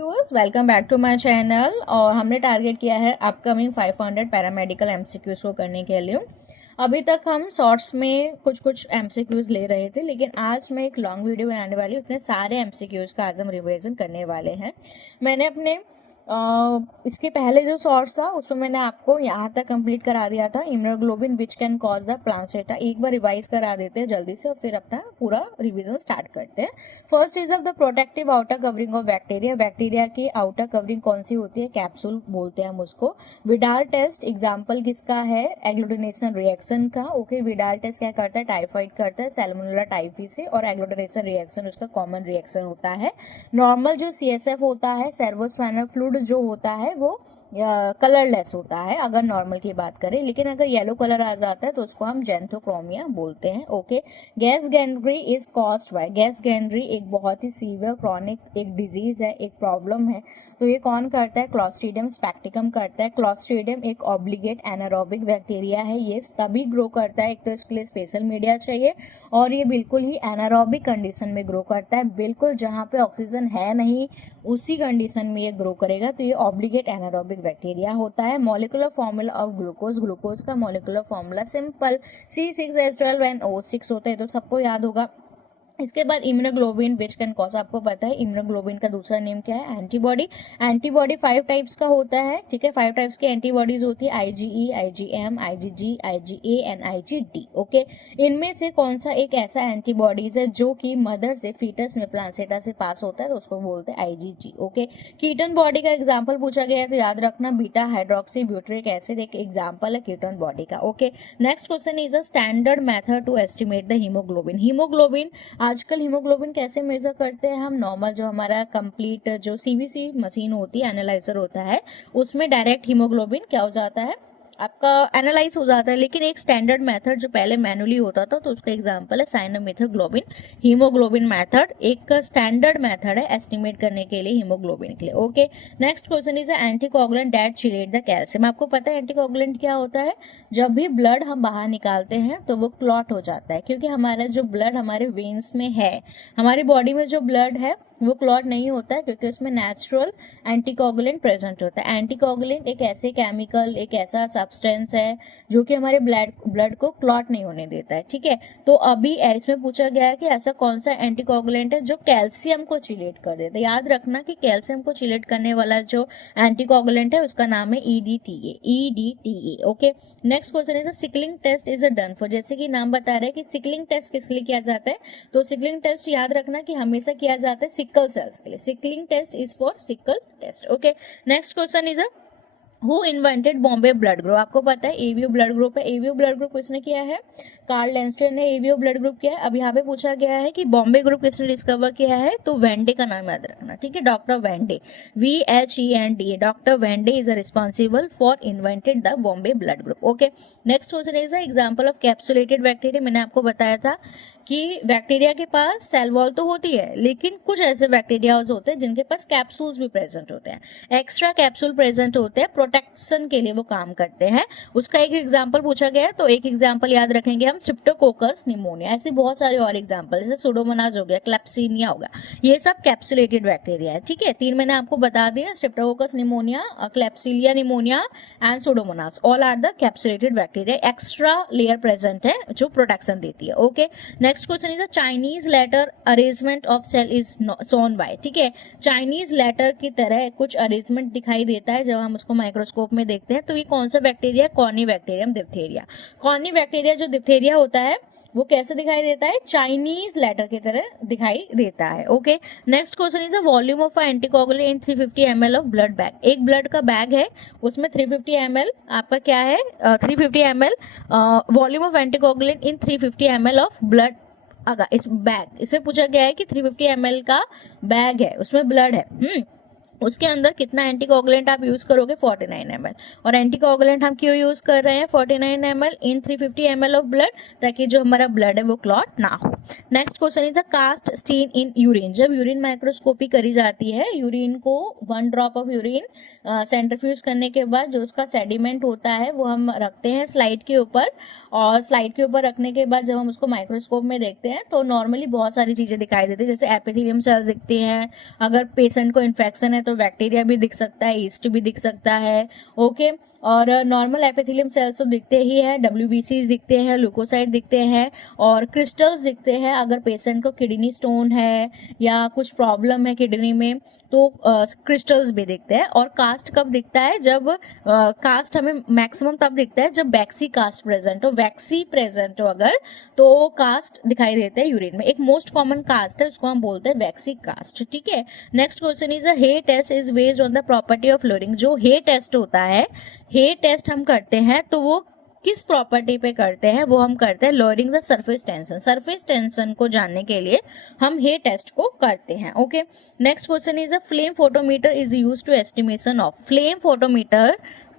Viewers welcome back to my channel. और हमने target किया है अपकमिंग 500 पैरामेडिकल एमसीक्यूज को करने के लिए। अभी तक हम शॉर्ट्स में कुछ कुछ एमसीक्यूज ले रहे थे, लेकिन आज मैं एक लॉन्ग वीडियो बनाने वाली हूँ। इतने सारे एमसीक्यूज का आज हम रिवीजन करने वाले हैं। मैंने अपने इसके पहले जो शॉर्ट्स था उसमें मैंने आपको यहाँ तक कंप्लीट करा दिया था, immunoglobulin which can cause the placenta. एक बार रिवाइज करा देते हैं जल्दी से और फिर अपना पूरा रिवीजन स्टार्ट करते हैं। First is of the protective outer covering of bacteria. Bacteria की आउटर कवरिंग कौन सी होती है? कैप्सूल बोलते हैं हम उसको। विडाल टेस्ट एग्जाम्पल किसका है? एग्लूटिनेशन रिएक्शन का। ओके, विडाल टेस्ट क्या करता है? टाइफाइड करता है सैल्मोनेला टाइफी से, और एग्लूटिनेशन रिएक्शन उसका कॉमन रिएक्शन होता है। नॉर्मल जो CSF होता है, सेर्वोस्पाइनल फ्लूइड जो होता है वो कलरलेस होता है अगर नॉर्मल की बात करें, लेकिन अगर येलो कलर आ जाता है तो उसको हम जेंथोक्रोमिया बोलते हैं। Okay, gas gangrene is caused by. Gas gangrene एक बहुत ही सीवियर क्रॉनिक एक डिजीज है, एक प्रॉब्लम है। तो ये कौन करता है? क्लॉस्ट्रीडियम स्पेक्टिकम करता है। क्लॉस्ट्रीडियम एक ऑब्लिगेट एनारोबिक बैक्टीरिया है। ये तभी ग्रो करता है, एक तो इसके लिए स्पेशल मीडिया चाहिए, और ये बिल्कुल ही एनारोबिक कंडीशन में ग्रो करता है। बिल्कुल जहाँ पे ऑक्सीजन है नहीं उसी कंडीशन में ये ग्रो करेगा, तो ये ऑब्लिगेट एनारोबिक बैक्टीरिया होता है। Molecular formula of glucose. Glucose का मॉलिक्यूलर फॉर्मूला सिंपल C6H12NO6 होता है, तो सबको याद होगा। इसके बाद इम्यूनोग्लोबिन विच कैन कॉज, आपको पता है इम्यूनोग्लोबिन का दूसरा नेम क्या है? एंटीबॉडी। एंटीबॉडी 5 टाइप्स का होता है, ठीक है। 5 टाइप्स की एंटीबॉडीज होती है, IgE, IgM, IgG, IgA and IgD। Okay, इनमें से कौन सा एक ऐसा एंटीबॉडीज है जो कि मदर से फीटस में प्लासेंटा से पास होता है, तो उसको बोलते हैं IgG। ओके, कीटन बॉडी का एग्जाम्पल पूछा गया है तो याद रखना बीटा हाइड्रोक्सी ब्यूटरिक एसिड एक एग्जाम्पल है कीटन बॉडी का। Okay, next question is a standard method to estimate the haemoglobin. Haemoglobin आजकल हीमोग्लोबिन कैसे मेजर करते हैं हम? नॉर्मल जो हमारा कंप्लीट जो CBC मशीन होती है, एनालाइजर होता है, उसमें डायरेक्ट हीमोग्लोबिन क्या हो जाता है? आपका एनालाइज हो जाता है। लेकिन एक स्टैंडर्ड मेथड जो पहले मैनुअली होता था, तो उसका एग्जांपल है साइनोमेथियोग्लोबिन हीमोग्लोबिन मेथड। एक स्टैंडर्ड मेथड है एस्टिमेट करने के लिए हीमोग्लोबिन के लिए। Okay, next question is anticoagulant that chelate the calcium. आपको पता है एंटीकोगुलेंट क्या होता है? जब भी ब्लड हम बाहर निकालते हैं तो वो क्लॉट हो जाता है, क्योंकि हमारा जो ब्लड हमारे वेन्स में है, हमारी बॉडी में जो ब्लड है वो क्लॉट नहीं होता है, क्योंकि उसमें नेचुरल एंटीकोगुलेंट प्रेजेंट होता है। एंटीकोगुलेंट एक ऐसे केमिकल, एक ऐसा सब्सटेंस है जो कि हमारे ब्लड को क्लॉट नहीं होने देता है, ठीक है। तो अभी इसमें पूछा गया है कि ऐसा कौन सा एंटीकोगुलेंट है जो कैल्शियम को चिलेट कर देता है। याद रखना कि कैल्शियम को चिलेट करने वाला जो एंटीकोगुलेंट है उसका नाम है EDTA। Okay, next question is sickling test is done for. जैसे कि नाम बता रहे हैं कि सिकलिंग टेस्ट किस लिए किया जाता है, तो सिकलिंग टेस्ट याद रखना कि हमेशा किया जाता है सिकल सेल्स के लिए। Sickling test is for sickle test. Okay, next question is who invented Bombay blood group. आपको पता है ABO ब्लड ग्रुप है। ABO ब्लड ग्रुप किसने किया है? कार्ल लैंस्टेड ने ABO ब्लड ग्रुप किया है। अब यहाँ पे पूछा गया है कि बॉम्बे ग्रुप किसने डिस्कवर किया है, तो वेंडे का नाम याद रखना, ठीक है। Doctor Bhende, VHENDA, doctor Bhende is responsible for invented the Bombay blood group. Okay, next question is example of capsulated bacteria. मैंने आपको बताया था कि बैक्टीरिया के पास सेल वॉल तो होती है, लेकिन कुछ ऐसे बैक्टीरियाज होते हैं जिनके पास कैप्सूल्स भी प्रेजेंट होते हैं, एक्स्ट्रा कैप्सूल प्रेजेंट होते हैं, प्रोटेक्शन के लिए वो काम करते हैं। उसका एक एग्जांपल पूछा गया है, तो एक एग्जांपल याद रखेंगे हम, स्ट्रेप्टोकोकस निमोनिया। ऐसे बहुत सारे और एग्जांपल, जैसे सुडोमोनास हो गया, क्लेप्सिनिया होगा, ये सब कैप्सुलेटेड बैक्टीरिया है, ठीक है। 3 मैंने आपको बता दिया, Streptococcus pneumonia, Klebsiella pneumonia and Pseudomonas, all are the capsulated bacteria. Extra layer present है जो प्रोटेक्शन देती है। Okay, next question is Chinese letter arrangement of cell is shown by, ठीक है। चाइनीज लेटर की तरह कुछ अरेंजमेंट दिखाई देता है जब हम उसको माइक्रोस्कोप में देखते हैं। तो ये कौन सा बैक्टीरिया? Corynebacterium diphtheria. कॉर्नीबैक्टीरिया जो डिप्थेरिया होता है वो कैसे दिखाई देता है? चाइनीज लेटर की तरह दिखाई देता है। Okay, next question is volume of anticoagulant in 350 ml of blood bag. एक ब्लड का बैग है, उसमें 350 ml आपका क्या है? 350 ml volume of anticoagulant in 350 ml of blood. अगर इस बैग, इसमें पूछा गया है कि 350 ml का बैग है, उसमें ब्लड है, उसके अंदर कितना एंटीकोगुलेंट आप यूज करोगे? 49 ml। और एंटीकोगुलेंट हम क्यों यूज कर रहे हैं 49 ml in 350 ml of blood? ताकि जो हमारा ब्लड है वो क्लॉट ना हो। Next question is a cast stain in urine. जब यूरिन माइक्रोस्कोपी करी जाती है, यूरिन को 1 ड्रॉप ऑफ यूरिन सेंट्रीफ्यूज करने के बाद जो उसका सेडिमेंट होता है वो हम रखते हैं स्लाइड के ऊपर, और स्लाइड के ऊपर रखने के बाद जब हम उसको माइक्रोस्कोप में देखते हैं तो नॉर्मली बहुत सारी चीजें दिखाई देती है, जैसे एपिथेलियम सेल्स दिखती हैं, अगर पेशेंट को इन्फेक्शन है तो बैक्टीरिया भी दिख सकता है, ईस्ट भी दिख सकता है। ओके, और नॉर्मल एपिथेलियम सेल्स तो दिखते ही है, WBCs दिखते हैं, ल्यूकोसाइट दिखते हैं और क्रिस्टल्स दिखते हैं। अगर पेशेंट को किडनी स्टोन है या कुछ प्रॉब्लम है किडनी में तो क्रिस्टल्स भी दिखते हैं। और कास्ट कब दिखता है? जब कास्ट हमें मैक्सिमम तब दिखता है जब वैक्सी कास्ट प्रेजेंट हो, वैक्सी प्रेजेंट हो अगर, तो कास्ट दिखाई देते हैं यूरिन में। एक मोस्ट कॉमन कास्ट है, उसको हम बोलते हैं वैक्सी कास्ट। ठीक है, next question is Hay test is based on the property of lowering. जो हे टेस्ट होता है, हे टेस्ट हम करते हैं तो वो किस प्रॉपर्टी पे करते हैं? वो हम करते हैं lowering the surface tension. Surface tension को जानने के लिए हम हे टेस्ट को करते हैं। Okay, next question is a flame photometer is use to estimation of. Flame photometer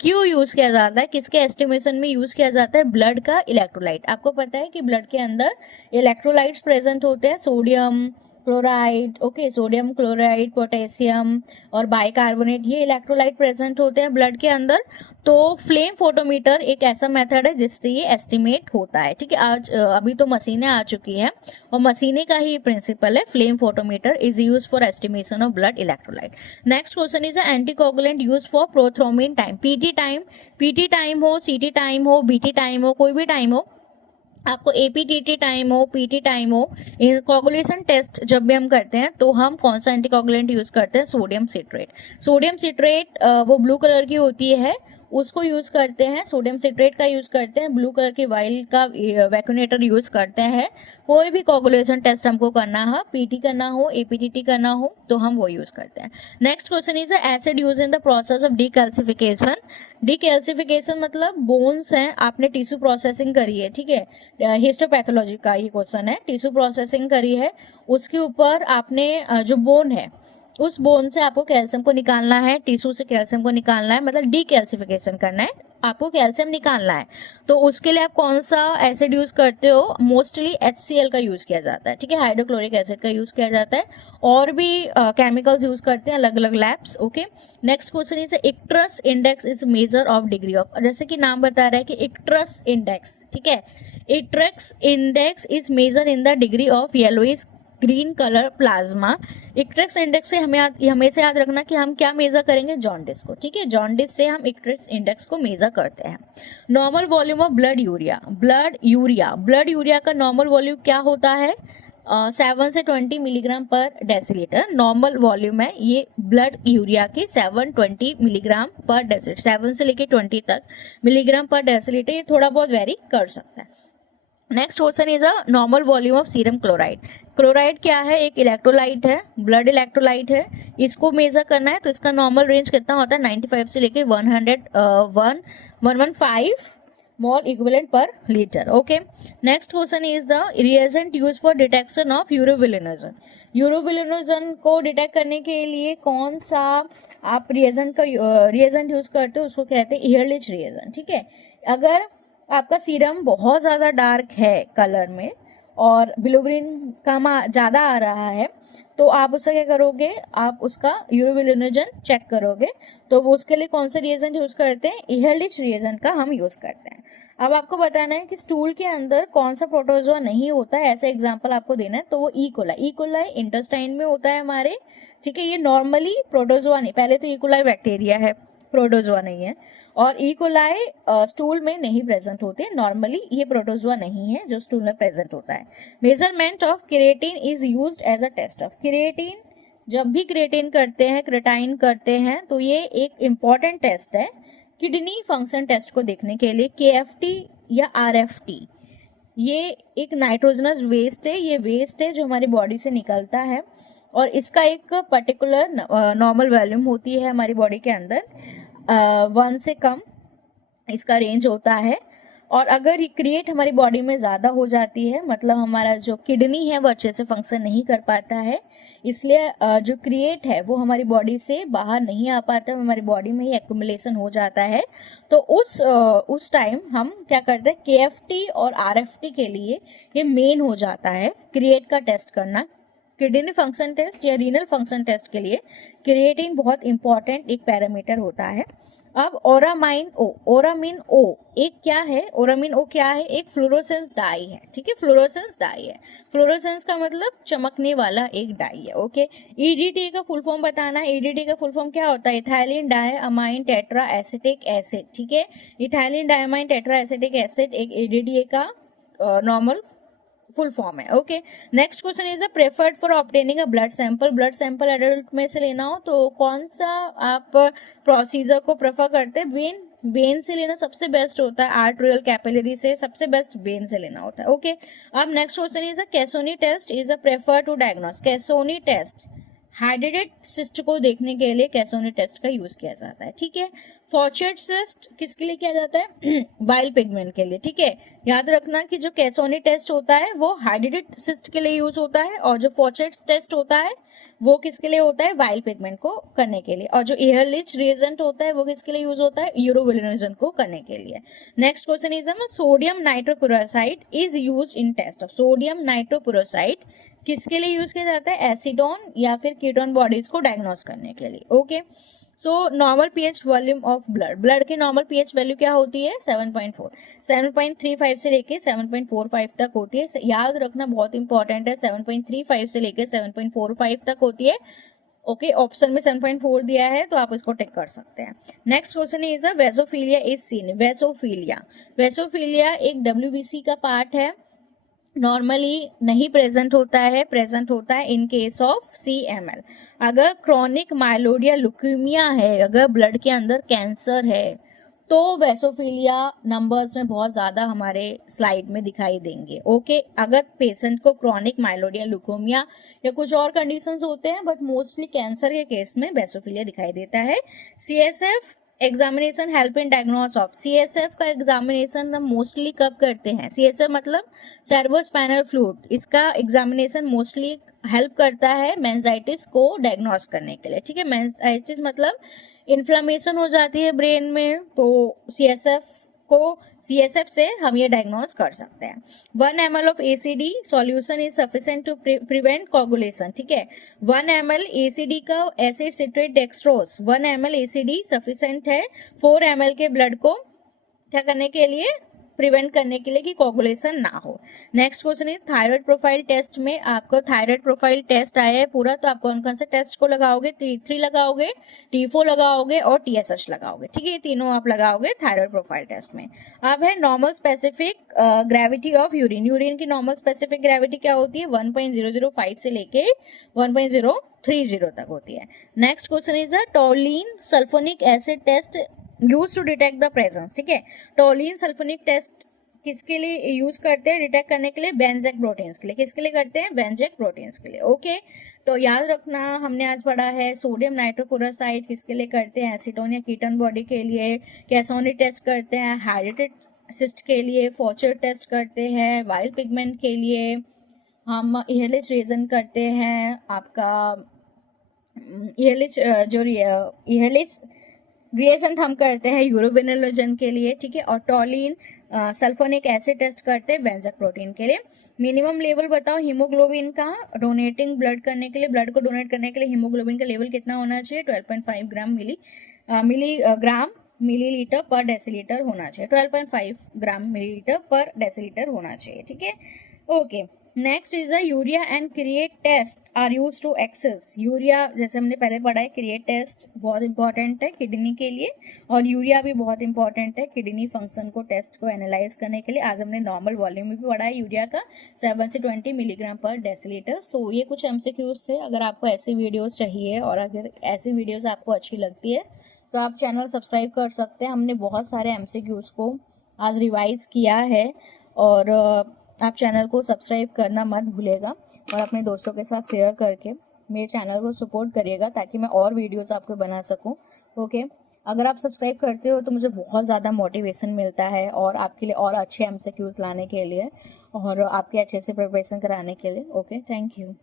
क्यों यूज किया जाता है, किसके एस्टिमेशन में यूज किया जाता है? ब्लड का इलेक्ट्रोलाइट। आपको पता है कि ब्लड के अंदर इलेक्ट्रोलाइट्स प्रेजेंट होते हैं, sodium chloride, okay, sodium chloride, potassium और बाइकार्बोनेट, ये इलेक्ट्रोलाइट प्रेजेंट होते हैं ब्लड के अंदर। तो फ्लेम फोटोमीटर एक ऐसा मेथड है जिससे ये एस्टिमेट होता है। ठीक है, आज अभी तो मशीनें आ चुकी हैं और मशीनें का ही प्रिंसिपल है। Flame photometer is use for estimation of blood electrolyte. Next question is anticoagulant use for prothrombin time. PT time हो, सीटी टाइम हो, बीटी टाइम हो, कोई भी टाइम हो, आपको एपीटीटी टाइम हो, पीटी टाइम हो, इन कोगुलेशन टेस्ट जब भी हम करते हैं तो हम कौन सा एंटीकोगुलेंट यूज करते हैं? Sodium citrate. सोडियम सिट्रेट वो ब्लू कलर की होती है, उसको यूज करते हैं, सोडियम सिट्रेट का यूज करते हैं, ब्लू कलर की वाइल का वैक्यूनेटर यूज करते हैं। कोई भी कोगुलेशन टेस्ट हमको करना हो, पीटी करना हो, एपीटीटी करना हो, तो हम वो यूज करते हैं। Next question is acid use in the process of decalcification. Decalcification मतलब बोन्स हैं, आपने टिश्यू प्रोसेसिंग करी है, ठीक है, हिस्टोपैथोलॉजी का ये क्वेश्चन है, टिश्यू प्रोसेसिंग करी है, उसके ऊपर आपने जो बोन है उस बोन से आपको कैल्शियम को निकालना है, टिश्यू से कैल्शियम को निकालना है, मतलब डीकैल्सिफिकेशन करना है, आपको कैल्शियम निकालना है। तो उसके लिए आप कौन सा एसिड यूज करते हो? मोस्टली HCl का यूज किया जाता है। ठीक है, हाइड्रोक्लोरिक एसिड का यूज किया जाता है, और भी केमिकल्स यूज करते हैं अलग अलग labs. Okay, next question is icterus index is measure of degree of. जैसे कि नाम बता रहा है कि इक्ट्रस इंडेक्स, ठीक है, icterus index is measure in the degree of yellowish green colour plasma. Icterus index से हमेशा याद रखना कि हम क्या मेजर करेंगे? जॉन्डिस को। ठीक है, जॉन्डिस से हम इक्ट्रेक्स इंडेक्स को मेजर करते हैं। Normal volume of blood urea. Blood urea का नॉर्मल वॉल्यूम क्या होता है? 7 से 20 मिलीग्राम पर डेसीलीटर नॉर्मल वॉल्यूम है ये ब्लड यूरिया के। 720 मिलीग्राम पर डेसीलीटर, 7 से लेके 20 तक मिलीग्राम पर डेसीलीटर, ये थोड़ा बहुत वेरी कर सकता है। Next question is a normal volume of serum chloride. Chloride क्या है? एक इलेक्ट्रोलाइट है, ब्लड इलेक्ट्रोलाइट है, इसको मेजर करना है तो इसका नॉर्मल रेंज कितना होता है? 95 से लेके 115 mole equivalent per litre. Okay, next question is the reagent use for detection of urobilinogen. Urobilinogen को डिटेक्ट करने के लिए कौन सा आप रिएजेंट यूज करते हो? उसको कहते हैं इयरलिच रिएजेंट। ठीक है, अगर आपका सीरम बहुत ज्यादा डार्क है कलर में और बिलोग्रीन कम ज्यादा आ रहा है तो आप उसका क्या करोगे? आप उसका यूरोबिलिनोजन चेक करोगे, तो वो उसके लिए कौन सा रिएजेंट यूज करते हैं? इयरलिच रिएजेंट का हम यूज करते हैं। अब आपको बताना है कि स्टूल के अंदर कौन सा प्रोटोजोआ नहीं होता है, ऐसा एग्जाम्पल आपको देना है, तो वो ई-कोलाई इंटेस्टाइन में होता है हमारे। ठीक है, ये नॉर्मली प्रोटोजोआ नहीं, पहले तो ई-कोलाई बैक्टीरिया है, प्रोटोजोआ नहीं है, और ई-कोलाई स्टूल में नहीं प्रेजेंट होते, नॉर्मली ये प्रोटोजोआ नहीं है जो स्टूल में प्रेजेंट होता है। Measurement of creatine is used as a test of. Creatine, जब भी क्रिएटिन करते हैं, क्रेटाइन करते हैं, तो ये एक इम्पॉर्टेंट टेस्ट है किडनी फंक्शन टेस्ट को देखने के लिए। KFT या RFT, ये एक नाइट्रोजनस वेस्ट है, ये वेस्ट है जो हमारी बॉडी से निकलता है और इसका एक पर्टिकुलर नॉर्मल वॉल्यूम होती है हमारी बॉडी के अंदर, 1 से कम इसका रेंज होता है। और अगर ये क्रिएट हमारी बॉडी में ज़्यादा हो जाती है, मतलब हमारा जो किडनी है वो अच्छे से फंक्शन नहीं कर पाता है, इसलिए जो क्रिएट है वो हमारी बॉडी से बाहर नहीं आ पाता, हमारी बॉडी में ही एक्यूमुलेशन हो जाता है। तो उस टाइम हम क्या करते हैं? KFT और RFT के लिए ये मेन हो जाता है क्रिएट का टेस्ट करना किडनी फंक्शन टेस्ट या रीनल फंक्शन टेस्ट के लिए क्रिएटिन बहुत इंपॉर्टेंट एक पैरामीटर होता है। अब ओरामाइन ओ एक क्या है, ओरामिन ओ क्या है, एक फ्लोरोसेंस डाई है, ठीक है, फ्लोरोसेंस डाई है। फ्लोरोसेंस का मतलब चमकने वाला एक डाई है, ओके। ईडीटी का फुल फॉर्म बताना है। ईडीटी का फुल फॉर्म क्या होता है, ethylene diamine tetra acetic acid, ठीक है। Ethylene diamine tetra acetic acid एक ईडीटी का नॉर्मल फुल फॉर्म है, okay. Next question is a preferred for obtaining a blood sample. Blood sample adult में से लेना हो तो कौन सा आप प्रोसीजर को प्रेफर करते हैं? वेन से लेना सबसे बेस्ट होता है, आर्टेरियल कैपिलरी से सबसे बेस्ट वेन से लेना होता है, ओके। अब next question is a Casoni test is a prefer to diagnose. Casoni test हाइड्रेटेड सिस्ट को देखने के लिए कैसोनी टेस्ट का यूज किया जाता है, ठीक है। फॉर्चेट सिस्ट किसके लिए किया जाता है? वाइल्ड पिगमेंट के लिए, ठीक है। याद रखना कि जो कैसोनी टेस्ट होता है वो हाइड्रेटेड सिस्ट के लिए यूज होता है, और जो फॉर्चेट टेस्ट होता है वो किसके लिए होता है? वाइल्ड पिगमेंट को करने के लिए। और जो एयरलिच रिएजेंट होता है वो किसके लिए यूज होता है? यूरोविलिनोजन को करने के लिए। Next question is sodium nitrochloride is use in test of. Sodium nitrochloride किसके लिए यूज किया जाता है? एसिडोन या फिर कीटोन बॉडीज को डायग्नोस करने के लिए, okay. So normal pH volume of blood की नॉर्मल पीएच वैल्यू क्या होती है? 7.4, 7.35 से लेके 7.45 तक होती है। याद रखना बहुत इंपॉर्टेंट है, 7.35 से लेके 7.45 तक होती है, ओके। ऑप्शन में 7.4 दिया है तो आप इसको टिक कर सकते हैं। Next question is a basophilia is seen. Basophilia एक डब्ल्यूबीसी का पार्ट है, नॉर्मली नहीं प्रेजेंट होता है इन केस ऑफ CML। अगर क्रॉनिक माइलोडिया लुकीमिया है, अगर ब्लड के अंदर कैंसर है, तो वेसोफिलिया नंबर्स में बहुत ज्यादा हमारे स्लाइड में दिखाई देंगे, ओके। अगर पेशेंट को क्रॉनिक माइलोडिया लुकीमिया या कुछ और कंडीशंस होते हैं, बट मोस्टली कैंसर के केस में वेसोफिलिया दिखाई देता है। CSF examination help in diagnose of. CSF का एग्जामिनेशन हम मोस्टली कब करते हैं? CSF मतलब सर्वोस्पाइनल फ्लूइड, इसका एग्जामिनेशन मोस्टली हेल्प करता है मेंजाइटिस को डायग्नोस करने के लिए, ठीक है। मेंजाइटिस मतलब इन्फ्लेमेशन हो जाती है ब्रेन में, तो CSF से हम ये डायग्नोस कर सकते हैं। 1 ml of ACD solution is sufficient to prevent coagulation, ठीक है। 1 ml ACD का acid citrate dextrose 1 ml ACD sufficient है 4 ml के ब्लड को क्या करने के लिए? प्रिवेंट करने के लिए कि कोगुलेशन ना हो। नेक्स्ट क्वेश्चन है थायराइड प्रोफाइल टेस्ट में आपको थायराइड प्रोफाइल टेस्ट आया है पूरा, तो आप कौन कौन से टेस्ट को लगाओगे? T3 लगाओगे, T4 लगाओगे और TSH लगाओगे, ठीक है। ये तीनों आप लगाओगे थायराइड प्रोफाइल टेस्ट में। अब है normal specific gravity of urine. Urine की नॉर्मल स्पेसिफिक ग्रेविटी क्या होती है? 1.005 से लेके 1.030 तक होती है। Next question is a toluene sulphonic acid test use to detect the presence, ठीक है। टोलिन सल्फोनिक टेस्ट किसके लिए यूज करते हैं डिटेक्ट करने के लिए? बेंजेक प्रोटीन्स के लिए। किसके लिए करते हैं? बेंजेक प्रोटीन्स के लिए, ओके। तो याद रखना हमने आज पढ़ा है सोडियम नाइट्रोक्लोराइड किसके लिए करते हैं? एसीटोन या कीटोन बॉडी के लिए। कैसोनी टेस्ट करते हैं हाइड्रेटेड सिस्ट के लिए। फॉर्चेट टेस्ट करते हैं वाइल्ड पिगमेंट के लिए। हम एयरलिच रीजन करते हैं आपका एयरलिच रिएजेंट हम करते हैं यूरोविनिलोजन के लिए, ठीक है। और टोलिन सल्फोनिक एसिड टेस्ट करते हैं बेंजेक प्रोटीन के लिए। मिनिमम लेवल बताओ हीमोग्लोबिन का डोनेटिंग ब्लड करने के लिए, ब्लड को डोनेट करने के लिए हीमोग्लोबिन का लेवल कितना होना चाहिए? 12.5 ग्राम मिलीग्राम मिलीलीटर पर डेसीलीटर होना चाहिए। 12.5 ग्राम मिलीलीटर पर डेसीलीटर होना चाहिए, ठीक है, okay. Next is a urea and create test are use to assess. Urea जैसे हमने पहले पढ़ा है, क्रिएट टेस्ट बहुत इंपॉर्टेंट है किडनी के लिए, और यूरिया भी बहुत इंपॉर्टेंट है किडनी फंक्शन को टेस्ट को एनालाइज करने के लिए। आज हमने नॉर्मल वॉल्यूम में भी पढ़ा है यूरिया का 7 से 20 मिलीग्राम पर डेसीलीटर। सो ये कुछ MCQs थे। अगर आपको ऐसे वीडियोस चाहिए और अगर ऐसी वीडियोस आपको अच्छी लगती है तो आप चैनल सब्सक्राइब कर सकते हैं। हमने बहुत सारे MCQs को आज रिवाइज किया है, और आप चैनल को सब्सक्राइब करना मत भूलिएगा, और अपने दोस्तों के साथ शेयर करके मेरे चैनल को सपोर्ट करिएगा ताकि मैं और वीडियोस आपको बना सकूं, ओके। अगर आप सब्सक्राइब करते हो तो मुझे बहुत ज़्यादा मोटिवेशन मिलता है, और आपके लिए और अच्छे MCQs लाने के लिए और आपके अच्छे से प्रिपरेशन कराने के लिए, ओके। Thank you.